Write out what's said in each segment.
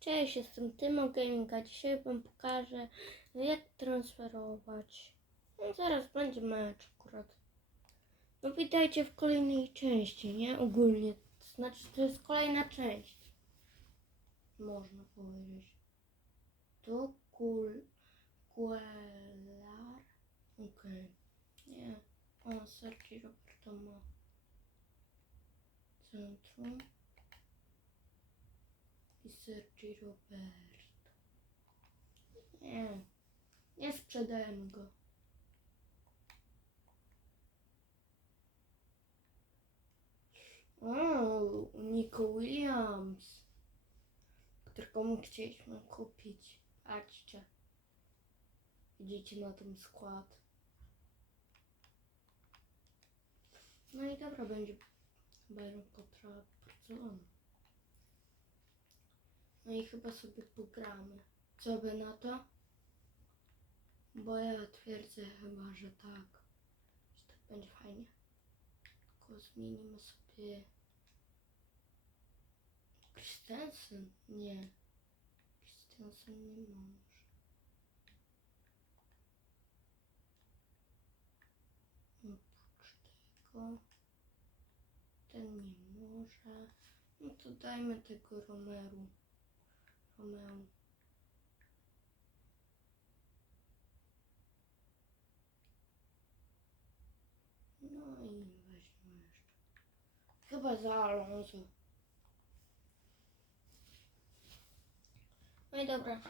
Cześć, jestem Tymo Gaming, a dzisiaj wam pokażę jak transferować. No zaraz będzie mecz akurat. No witajcie w kolejnej części, nie? Ogólnie. To znaczy to jest kolejna część. Można powiedzieć. Tu kul... Kuelar. Okej. Nie. O, Sergi Roberto ma. Centrum Sergi Roberto. Nie, nie sprzedajemy go. O, Nico Williams, którego my chcieliśmy kupić. Patrzcie. Widzicie na ten skład. No i dobra, będzie Bayern kontra Barcelona. No i chyba sobie pogramy. Co by na to? Bo ja twierdzę chyba, że tak. Że tak będzie fajnie. Tylko zmienimy sobie Christensen. Nie. Christensen nie może. Oprócz tego ten nie może. No to dajmy tego Romeru. Romeo. No i weźmy jeszcze. Chyba za Alonso. No i dobra.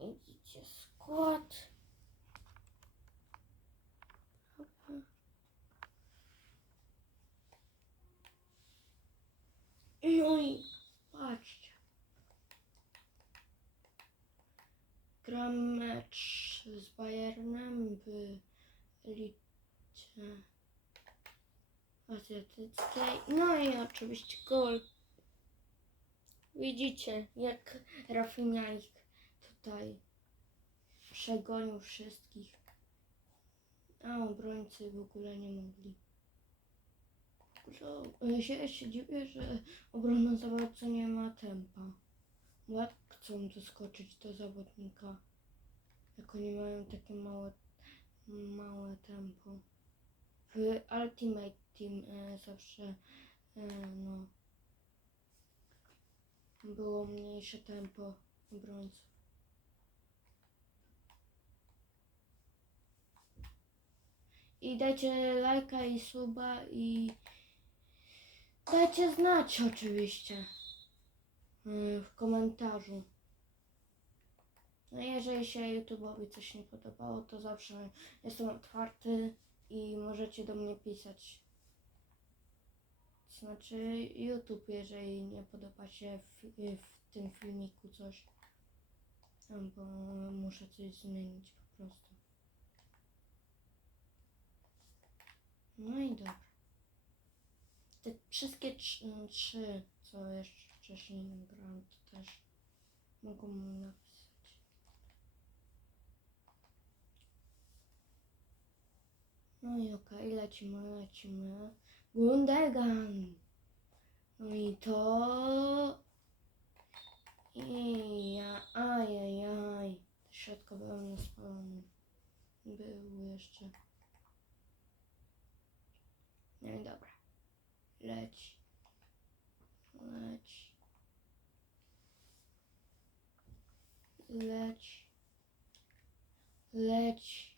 Widzicie skład. Dobra. No i patrzcie. Gram mecz z Bayernem w Licie Azjatyckiej. No i oczywiście gol. Widzicie, jak Rafinha ich tutaj przegonił wszystkich. A obrońcy w ogóle nie mogli. Ja się, ja się dziwię, że obrona zawodca nie ma tempa. Jak chcą doskoczyć do zawodnika, jak oni mają takie małe, małe tempo. W Ultimate Team e, zawsze e, no, było mniejsze tempo obrońców. I dajcie lajka i suba i dajcie znać oczywiście y, w komentarzu. No jeżeli się YouTube'owi coś nie podobało, to zawsze jestem otwarty i możecie do mnie pisać. Znaczy YouTube, jeżeli nie podoba się w, w tym filmiku coś. Bo muszę coś zmienić po prostu. No i dobra. Te wszystkie trzy, co jeszcze wcześniej nagrałem, to też mogą mu No i okej, lecimy, lecimy. Gundogan. No i to... I ja, ajajaj. Środkowy pełny spalony. Był jeszcze. No i dobra. Leć. Leć. Leć. Leć.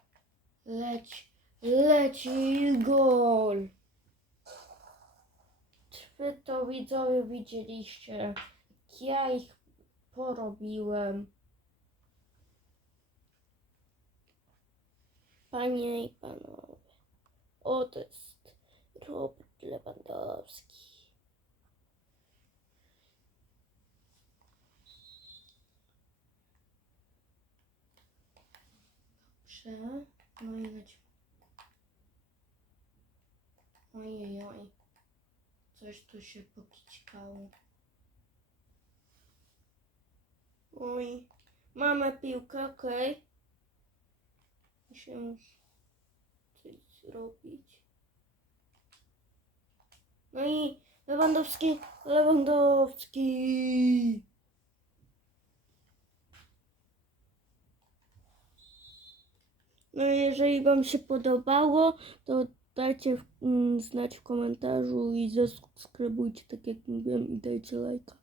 Leć. Leć i gol. Wy to widzowie widzieliście. Ja ich porobiłem. Panie i panowie. O, jest Robert Lewandowski. Dobrze. No i lecimy. Ojej, coś tu się pokićkało. Oj, mamy piłkę, okej. Okay. Musimy coś zrobić. No i Lewandowski, Lewandowski. No jeżeli Wam się podobało, to dajcie mm, znać w komentarzu i zasubskrybujcie, tak jak mówiłem, i dajcie lajka.